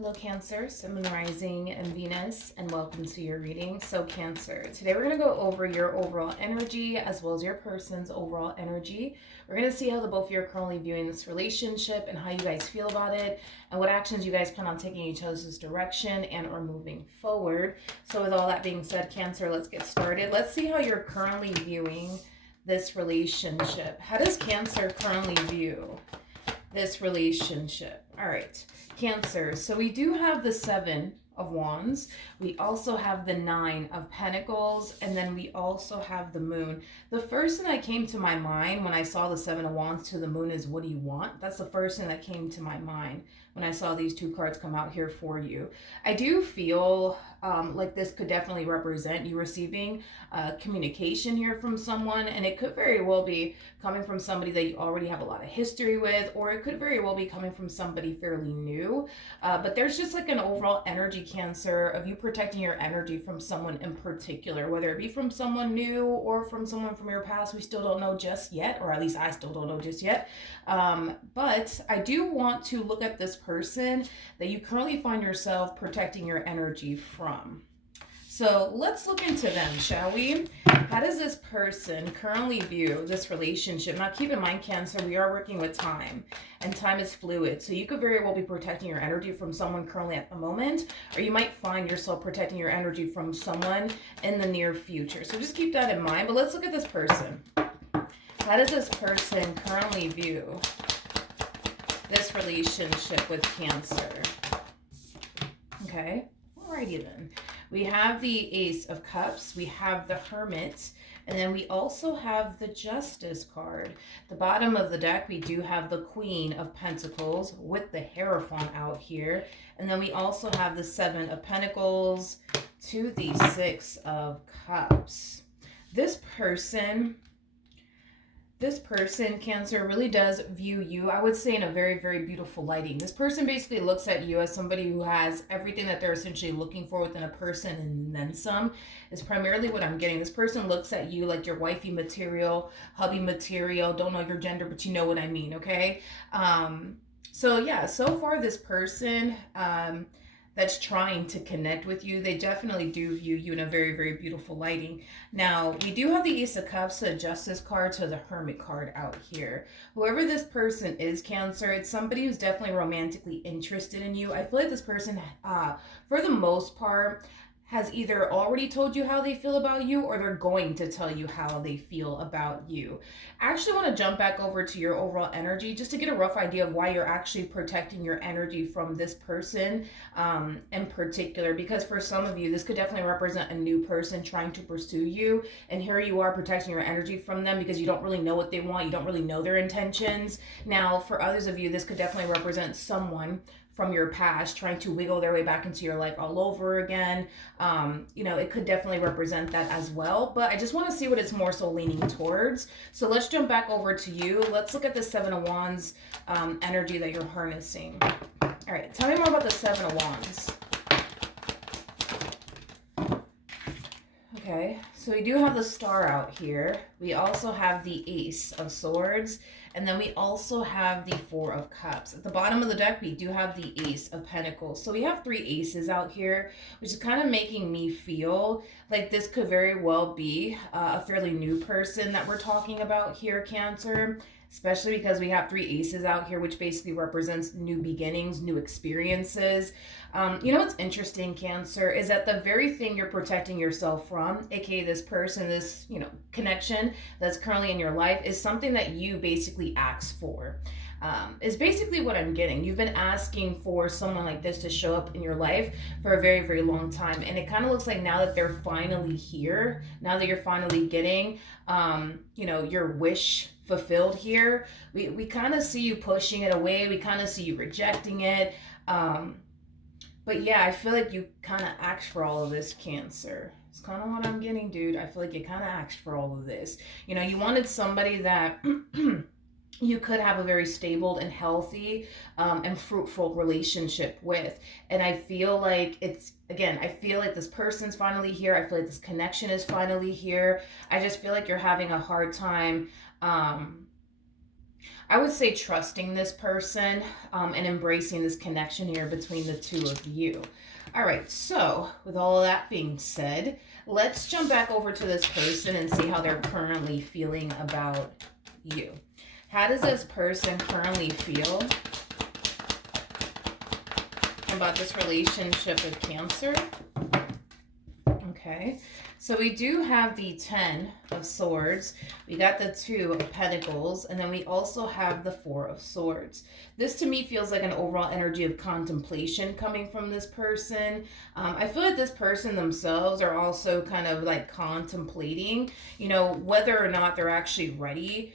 Hello Cancer, Sun, Moon, Rising, and Venus, and welcome to your reading. So Cancer, today we're going to go over your overall energy as well as your person's overall energy. We're going to see how the both of you are currently viewing this relationship and how you guys feel about it and what actions you guys plan on taking each other's direction and or moving forward. So with all that being said, Cancer, let's get started. Let's see how you're currently viewing this relationship. How does Cancer currently view this relationship? All right, Cancer. So we do have the Seven of Wands. We also have the Nine of Pentacles, and then we also have the Moon. The first thing that came to my mind when I saw the Seven of Wands to the Moon is, what do you want? That's the first thing that came to my mind when I saw these two cards come out here for you. I do feel like this could definitely represent you receiving communication here from someone, and it could very well be coming from somebody that you already have a lot of history with, or it could very well be coming from somebody fairly new. But there's just like an overall energy, Cancer, of you protecting your energy from someone in particular, whether it be from someone new or from someone from your past. We still don't know just yet, or at least I still don't know just yet. But I do want to look at this person that you currently find yourself protecting your energy from. So let's look into them, shall we? How does this person currently view this relationship? Now, keep in mind, Cancer, we are working with time, and time is fluid. So you could very well be protecting your energy from someone currently at the moment, or you might find yourself protecting your energy from someone in the near future. So just keep that in mind. But let's look at this person. How does this person currently view this relationship with Cancer? Okay, alrighty then. We have the Ace of Cups, we have the Hermit, and then we also have the Justice card. The bottom of the deck, we do have the Queen of Pentacles with the Hierophant out here. And then we also have the Seven of Pentacles to the Six of Cups. This person, Cancer, really does view you, I would say, in a very, very beautiful lighting. This person basically looks at you as somebody who has everything that they're essentially looking for within a person and then some, is primarily what I'm getting. This person looks at you like your wifey material, hubby material. Don't know your gender, but you know what I mean, okay? So yeah, so far this person that's trying to connect with you, they definitely do view you in a very, very beautiful lighting. Now, we do have the Ace of Cups, the Justice card, to the Hermit card out here. Whoever this person is, Cancer, it's somebody who's definitely romantically interested in you. I feel like this person, for the most part, has either already told you how they feel about you, or they're going to tell you how they feel about you. I actually want to jump back over to your overall energy just to get a rough idea of why you're actually protecting your energy from this person in particular, because for some of you, this could definitely represent a new person trying to pursue you, and here you are protecting your energy from them because you don't really know what they want, you don't really know their intentions. Now, for others of you, this could definitely represent someone from your past trying to wiggle their way back into your life all over again. You know, it could definitely represent that as well, but I just want to see what it's more so leaning towards. So let's jump back over to you. Let's look at the Seven of Wands energy that you're harnessing. All right, tell me more about the Seven of Wands. Okay, so we do have the Star out here. We also have the Ace of Swords, and then we also have the Four of Cups. At the bottom of the deck, we do have the Ace of Pentacles. So we have three aces out here, which is kind of making me feel like this could very well be a fairly new person that we're talking about here, Cancer. Especially because we have three aces out here, which basically represents new beginnings, new experiences. You know what's interesting, Cancer, is that the very thing you're protecting yourself from, aka this person, this, you know, connection that's currently in your life, is something that you basically asked for. Is basically what I'm getting. You've been asking for someone like this to show up in your life for a very, very long time. And it kind of looks like now that they're finally here, now that you're finally getting, you know, your wish fulfilled here, we kind of see you pushing it away. We kind of see you rejecting it. But yeah, I feel like you kind of asked for all of this, Cancer. It's kind of what I'm getting, dude. I feel like you kind of asked for all of this. You know, you wanted somebody that you could have a very stable and healthy and fruitful relationship with. And I feel like it's, again, I feel like this person's finally here. I feel like this connection is finally here. I just feel like you're having a hard time I would say trusting this person and embracing this connection here between the two of you. All right, so with all of that being said, let's jump back over to this person and see how they're currently feeling about you. How does this person currently feel about this relationship with Cancer? Okay, so we do have the 10 of Swords, we got the 2 of Pentacles, and then we also have the 4 of Swords. This to me feels like an overall energy of contemplation coming from this person. I feel like this person themselves are also kind of like contemplating, you know, whether or not they're actually ready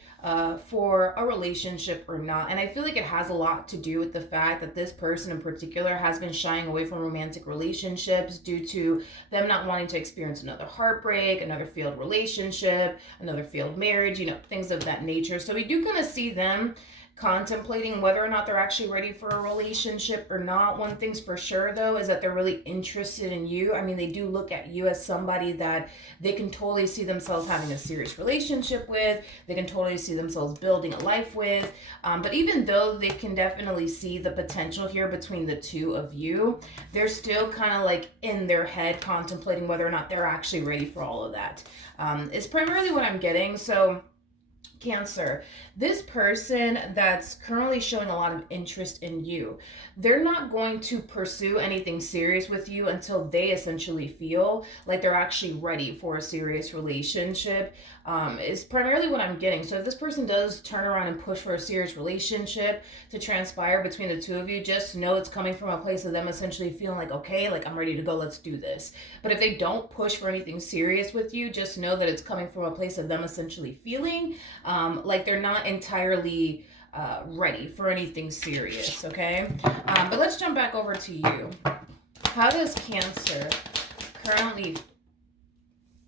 for a relationship or not. And I feel like it has a lot to do with the fact that this person in particular has been shying away from romantic relationships due to them not wanting to experience another heartbreak, another failed relationship, another failed marriage, you know, things of that nature. So we do kind of see them contemplating whether or not they're actually ready for a relationship or not. One thing's for sure though is that they're really interested in you. I mean, they do look at you as somebody that they can totally see themselves having a serious relationship with. They can totally see themselves building a life with. But even though they can definitely see the potential here between the two of you, they're still kind of like in their head contemplating whether or not they're actually ready for all of that. It's primarily what I'm getting. So Cancer, this person that's currently showing a lot of interest in you, they're not going to pursue anything serious with you until they essentially feel like they're actually ready for a serious relationship, is primarily what I'm getting. So if this person does turn around and push for a serious relationship to transpire between the two of you, just know it's coming from a place of them essentially feeling like, okay, like I'm ready to go, let's do this. But if they don't push for anything serious with you, just know that it's coming from a place of them essentially feeling like they're not entirely ready for anything serious, okay? But let's jump back over to you. How does Cancer currently...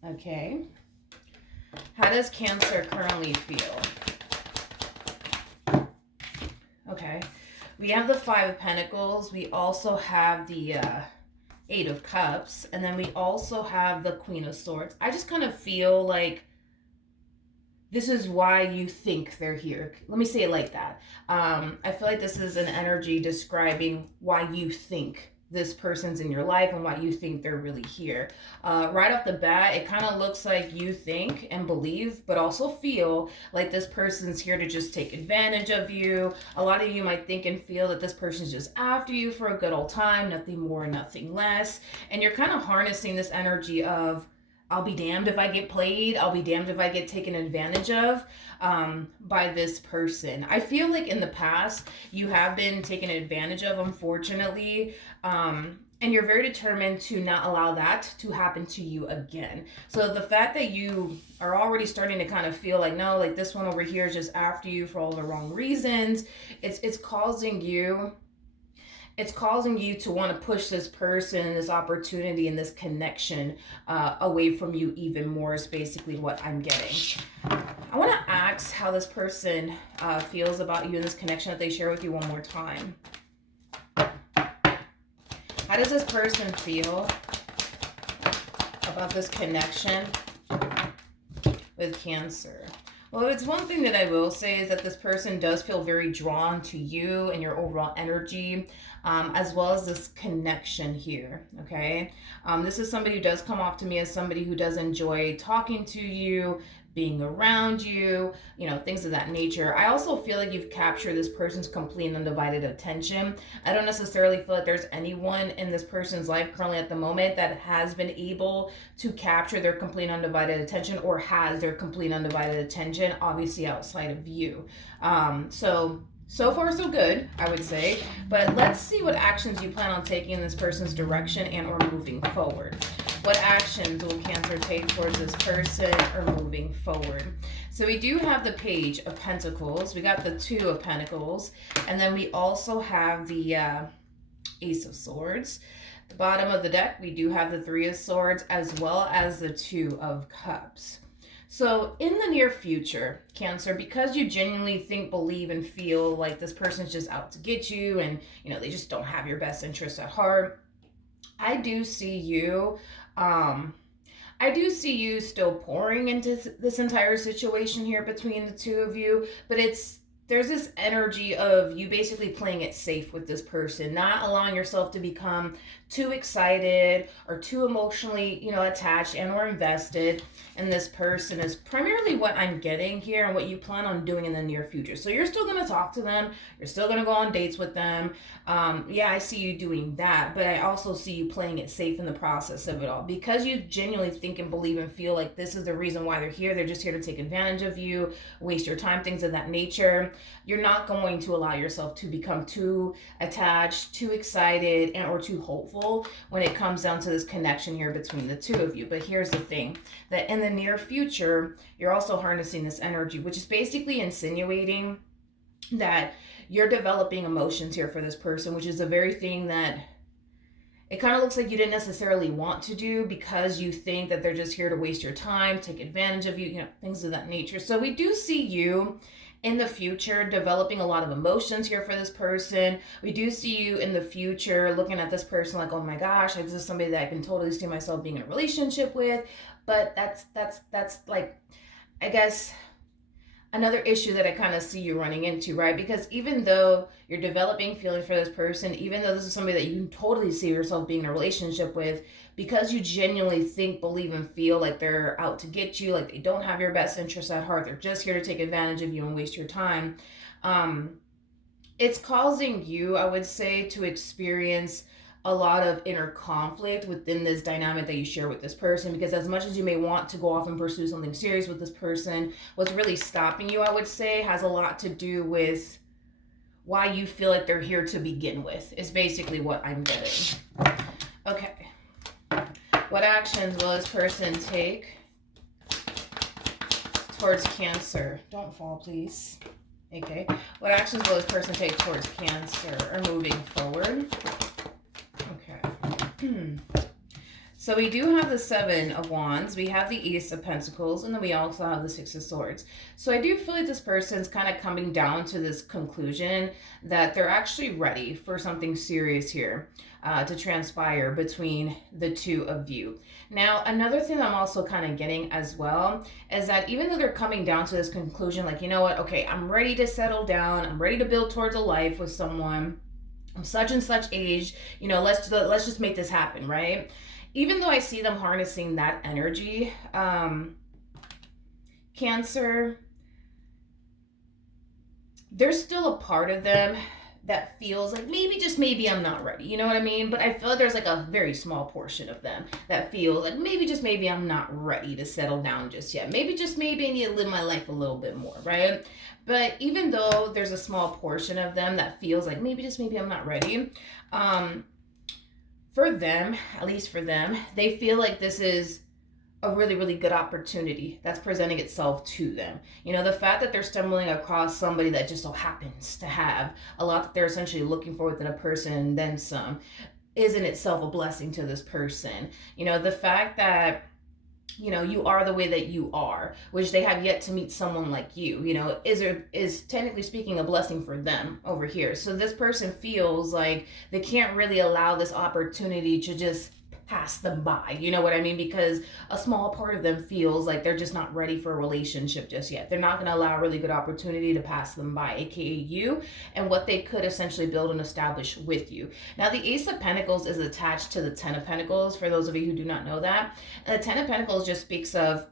Okay. How does Cancer currently feel? Okay. We have the 5 of Pentacles. We also have the 8 of Cups. And then we also have the Queen of Swords. I just kind of feel like this is why you think they're here. Let me say it like that. I feel like this is an energy describing why you think this person's in your life and why you think they're really here. Right off the bat, it kind of looks like you think and believe, but also feel like this person's here to just take advantage of you. A lot of you might think and feel that this person's just after you for a good old time, nothing more, nothing less. And you're kind of harnessing this energy of, I'll be damned if I get played. I'll be damned if I get taken advantage of by this person. I feel like in the past, you have been taken advantage of, unfortunately. And you're very determined to not allow that to happen to you again. So the fact that you are already starting to kind of feel like, no, like this one over here is just after you for all the wrong reasons, it's causing you... It's causing you to want to push this person, this opportunity, and this connection away from you even more is basically what I'm getting. I want to ask how this person feels about you and this connection that they share with you one more time. How does this person feel about this connection with Cancer? Well, it's one thing that I will say is that this person does feel very drawn to you and your overall energy, as well as this connection here, okay? This is somebody who does come off to me as somebody who does enjoy talking to you, being around you, you know, things of that nature. I also feel like you've captured this person's complete and undivided attention. I don't necessarily feel like there's anyone in this person's life currently at the moment that has been able to capture their complete and undivided attention or has their complete and undivided attention, obviously outside of you. So far so good, I would say. But let's see what actions you plan on taking in this person's direction and or moving forward. What actions will Cancer take towards this person or moving forward? So we do have the Page of Pentacles. We got the 2 of Pentacles. And then we also have the Ace of Swords. The bottom of the deck, we do have the 3 of Swords as well as the 2 of Cups. So in the near future, Cancer, because you genuinely think, believe, and feel like this person's just out to get you and, you know, they just don't have your best interests at heart, I do see you still pouring into this entire situation here between the two of you, but it's there's this energy of you basically playing it safe with this person, not allowing yourself to become too excited or too emotionally, attached and or invested in this person is primarily what I'm getting here and what you plan on doing in the near future. So you're still going to talk to them. You're still going to go on dates with them. Yeah, I see you doing that, but I also see you playing it safe in the process of it all because you genuinely think and believe and feel like this is the reason why they're here. They're just here to take advantage of you, waste your time, things of that nature. You're not going to allow yourself to become too attached, too excited, and or too hopeful when it comes down to this connection here between the two of you. But here's the thing, that in the near future, you're also harnessing this energy, which is basically insinuating that you're developing emotions here for this person, which is the very thing that it kind of looks like you didn't necessarily want to do because you think that they're just here to waste your time, take advantage of you, things of that nature. So we do see you in the future developing a lot of emotions here for this person. We do see you in the future looking at this person like, oh my gosh, this is somebody that I can totally see myself being in a relationship with. But that's like, I guess, another issue that I kind of see you running into, right? Because even though you're developing feelings for this person, even though this is somebody that you totally see yourself being in a relationship with, because you genuinely think, believe, and feel like they're out to get you, like they don't have your best interests at heart, they're just here to take advantage of you and waste your time, it's causing you, I would say, to experience a lot of inner conflict within this dynamic that you share with this person, because as much as you may want to go off and pursue something serious with this person, what's really stopping you, I would say, has a lot to do with why you feel like they're here to begin with, is basically what I'm getting. Okay. What actions will this person take towards Cancer? Don't fall, please. Okay. What actions will this person take towards Cancer or moving forward? Okay. So we do have the Seven of Wands, we have the Ace of Pentacles, and then we also have the Six of Swords. So I do feel like this person's kind of coming down to this conclusion that they're actually ready for something serious here to transpire between the two of you. Now, another thing I'm also kind of getting as well is that even though they're coming down to this conclusion, like, you know what, okay, I'm ready to settle down, I'm ready to build towards a life with someone, I'm such and such age, let's just make this happen, right? Even though I see them harnessing that energy, Cancer, there's still a part of them that feels like maybe, just maybe, I'm not ready. You know what I mean? But I feel like there's like a very small portion of them that feels like maybe, just maybe, I'm not ready to settle down just yet. Maybe, just maybe, I need to live my life a little bit more, right? But even though there's a small portion of them that feels like maybe, just maybe, I'm not ready, for them, at least for them, they feel like this is a really, really good opportunity that's presenting itself to them. The fact that they're stumbling across somebody that just so happens to have a lot that they're essentially looking for within a person and then some is in itself a blessing to this person. The fact that you are the way that you are, which they have yet to meet someone like you, is technically speaking a blessing for them over here. So this person feels like they can't really allow this opportunity to just pass them by, you know what I mean? Because a small part of them feels like they're just not ready for a relationship just yet. They're not going to allow a really good opportunity to pass them by, aka you, and what they could essentially build and establish with you. Now, the Ace of Pentacles is attached to the Ten of Pentacles, for those of you who do not know that. And the Ten of Pentacles just speaks of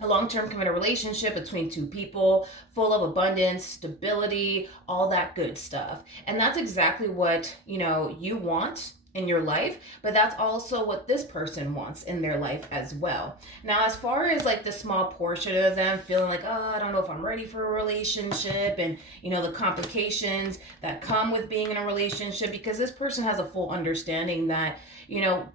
a long-term committed relationship between two people, full of abundance, stability, all that good stuff. And that's exactly what, you want in your life, but that's also what this person wants in their life as well. Now, as far as like the small portion of them feeling like, oh, I don't know if I'm ready for a relationship, and the complications that come with being in a relationship, because this person has a full understanding that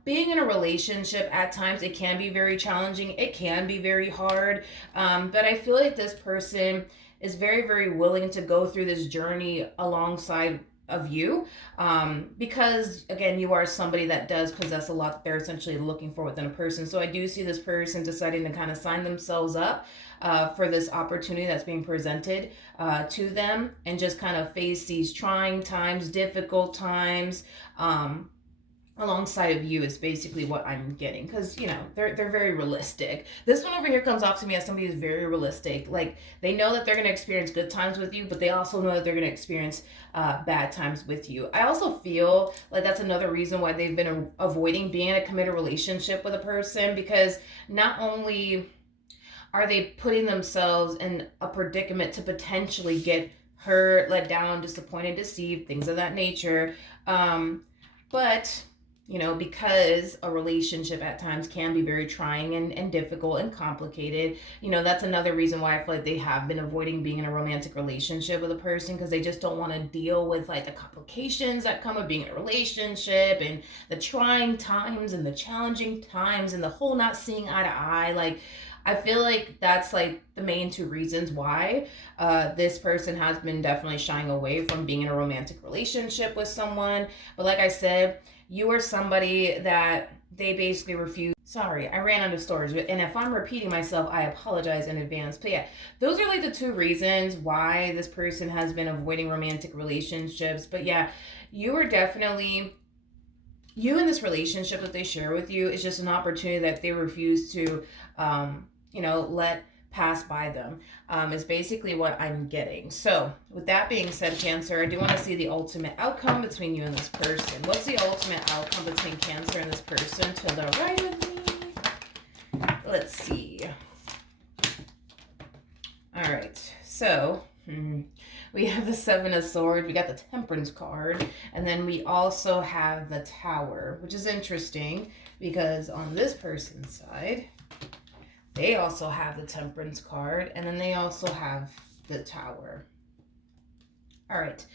being in a relationship at times, it can be very challenging, it can be very hard, but I feel like this person is very, very willing to go through this journey alongside of you, because again, you are somebody that does possess a lot that they're essentially looking for within a person. So I do see this person deciding to kind of sign themselves up for this opportunity that's being presented to them, and just kind of face these trying times, difficult times, alongside of you is basically what I'm getting, because they're very realistic. This one over here comes off to me as somebody who's very realistic. Like, they know that they're going to experience good times with you, but they also know that they're going to experience bad times with you. I also feel like that's another reason why they've been avoiding being in a committed relationship with a person, because not only are they putting themselves in a predicament to potentially get hurt, let down, disappointed, deceived, things of that nature, but because a relationship at times can be very trying and difficult and complicated, that's another reason why I feel like they have been avoiding being in a romantic relationship with a person, because they just don't want to deal with like the complications that come with being in a relationship, and the trying times and the challenging times and the whole not seeing eye to eye. Like, I feel like that's like the main two reasons why this person has been definitely shying away from being in a romantic relationship with someone. But like I said, you are somebody that they basically refuse. Sorry, I ran out of storage. And if I'm repeating myself, I apologize in advance. But yeah, those are like the two reasons why this person has been avoiding romantic relationships. But yeah, you are definitely, you in this relationship that they share with you is just an opportunity that they refuse to, let pass by them, is basically what I'm getting. So with that being said, Cancer, I do want to see the ultimate outcome between you and this person. What's the ultimate outcome between Cancer and this person to the right of me? Let's see. All right, so we have the Seven of Swords, we got the Temperance card, and then we also have the Tower, which is interesting because on this person's side, they also have the Temperance card, and then they also have the Tower. All right.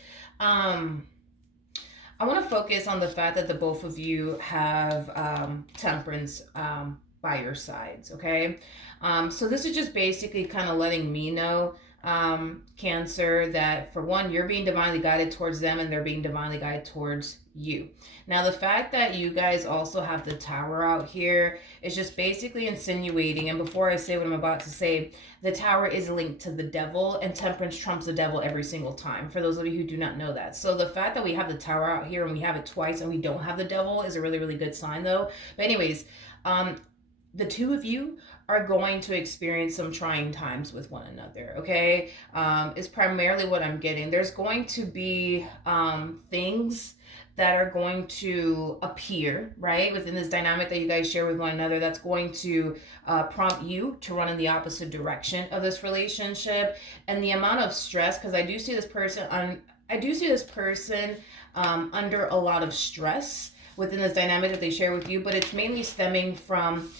I want to focus on the fact that the both of you have Temperance by your sides, okay? So this is just basically kind of letting me know, Cancer, that for one, you're being divinely guided towards them and they're being divinely guided towards you. Now, the fact that you guys also have the Tower out here is just basically insinuating, and before I say what I'm about to say, the Tower is linked to the devil, and Temperance trumps the devil every single time, for those of you who do not know that. So the fact that we have the Tower out here and we have it twice and we don't have the devil is a really, really good sign, though. But anyways, the two of you are going to experience some trying times with one another, okay? Is primarily what I'm getting. There's going to be things that are going to appear, right, within this dynamic that you guys share with one another, that's going to prompt you to run in the opposite direction of this relationship. And the amount of stress, because I do see this person under a lot of stress within this dynamic that they share with you, but it's mainly stemming from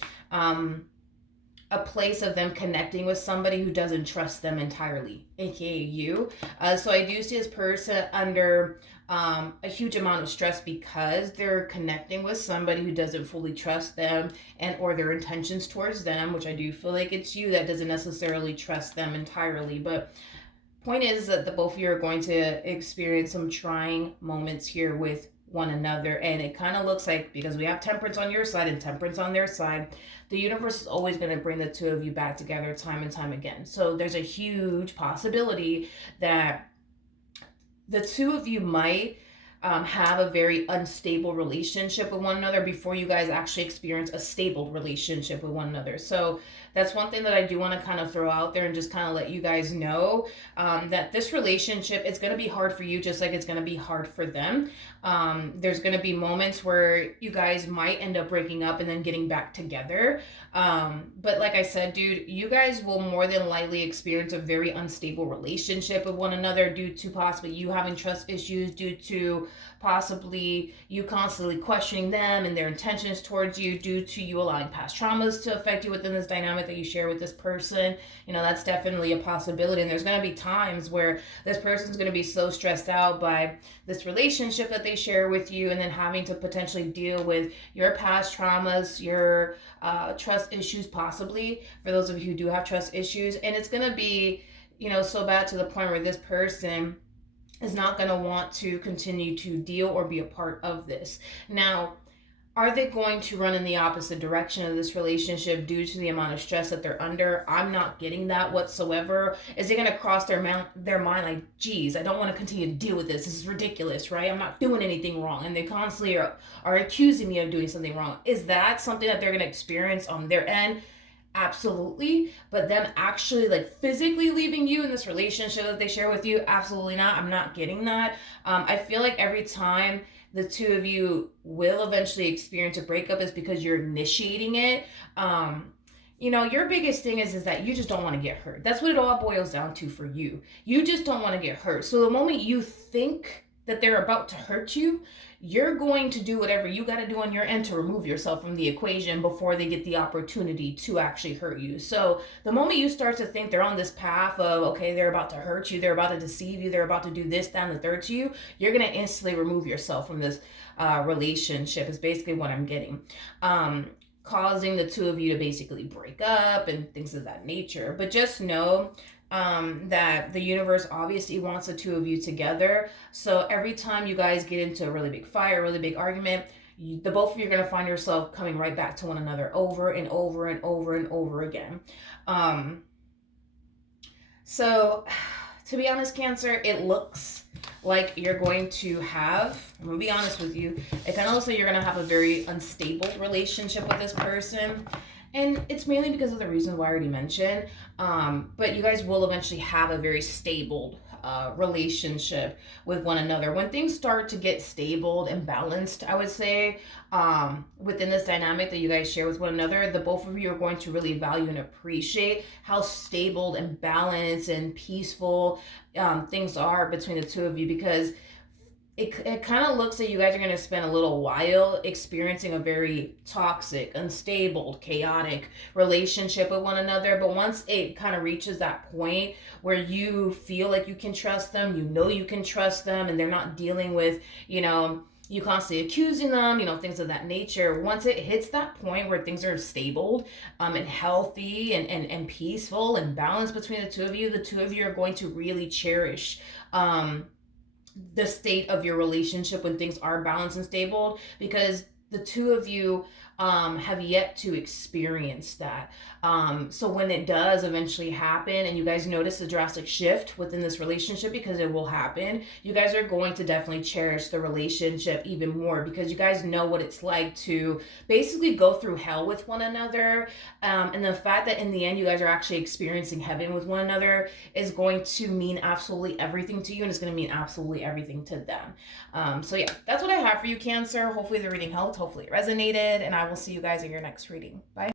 a place of them connecting with somebody who doesn't trust them entirely, aka you. So I do see this person under a huge amount of stress because they're connecting with somebody who doesn't fully trust them and or their intentions towards them, which I do feel like it's you that doesn't necessarily trust them entirely. But point is that the both of you are going to experience some trying moments here with one another, and it kind of looks like, because we have Temperance on your side and Temperance on their side, the universe is always going to bring the two of you back together time and time again. So there's a huge possibility that the two of you might have a very unstable relationship with one another before you guys actually experience a stable relationship with one another. So that's one thing that I do want to kind of throw out there and just kind of let you guys know, that this relationship is going to be hard for you just like it's going to be hard for them. There's going to be moments where you guys might end up breaking up and then getting back together. But like I said, dude, you guys will more than likely experience a very unstable relationship with one another due to possibly you having trust issues, due to possibly you constantly questioning them and their intentions towards you, due to you allowing past traumas to affect you within this dynamic that you share with this person. That's definitely a possibility. And there's going to be times where this person's going to be so stressed out by this relationship that they share with you, and then having to potentially deal with your past traumas, your trust issues, possibly for those of you who do have trust issues. And it's going to be, so bad to the point where this person is not going to want to continue to deal or be a part of this. Now, Are they going to run in the opposite direction of this relationship due to the amount of stress that they're under? I'm not getting that whatsoever. Is it going to cross their mind like, geez, I don't want to continue to deal with this. This is ridiculous, right? I'm not doing anything wrong. And they constantly are accusing me of doing something wrong. Is that something that they're going to experience on their end? Absolutely. But them actually like physically leaving you in this relationship that they share with you, absolutely not. I'm not getting that. I feel like every time the two of you will eventually experience a breakup is because you're initiating it. Your biggest thing is that you just don't want to get hurt. That's what it all boils down to for you. You just don't want to get hurt. So the moment you think that they're about to hurt you, you're going to do whatever you got to do on your end to remove yourself from the equation before they get the opportunity to actually hurt you. So the moment you start to think they're on this path of, okay, they're about to hurt you, they're about to deceive you, they're about to do this, that, and the third to you, you're going to instantly remove yourself from this relationship is basically what I'm getting. Causing the two of you to basically break up and things of that nature. But just know that the universe obviously wants the two of you together. So every time you guys get into a really big fight, a really big argument, the both of you are going to find yourself coming right back to one another over and over and over and over again. So to be honest, Cancer, it looks like you're going to have, I'm going to be honest with you, it kind of looks like you're going to have a very unstable relationship with this person. And it's mainly because of the reasons why I already mentioned. But you guys will eventually have a very stable relationship with one another. When things start to get stable and balanced, I would say, within this dynamic that you guys share with one another, the both of you are going to really value and appreciate how stable and balanced and peaceful things are between the two of you, because it kind of looks like you guys are going to spend a little while experiencing a very toxic, unstable, chaotic relationship with one another. But once it kind of reaches that point where you feel like you can trust them, you can trust them, and they're not dealing with, you constantly accusing them, things of that nature. Once it hits that point where things are stable and healthy and peaceful and balanced between the two of you are going to really cherish the state of your relationship when things are balanced and stable, because the two of you have yet to experience that. So when it does eventually happen and you guys notice a drastic shift within this relationship, because it will happen, you guys are going to definitely cherish the relationship even more, because you guys know what it's like to basically go through hell with one another. And the fact that in the end you guys are actually experiencing heaven with one another is going to mean absolutely everything to you, and it's going to mean absolutely everything to them. So yeah, that's what I have for you, Cancer. Hopefully the reading helped. Hopefully it resonated, and I will see you guys in your next reading. Bye.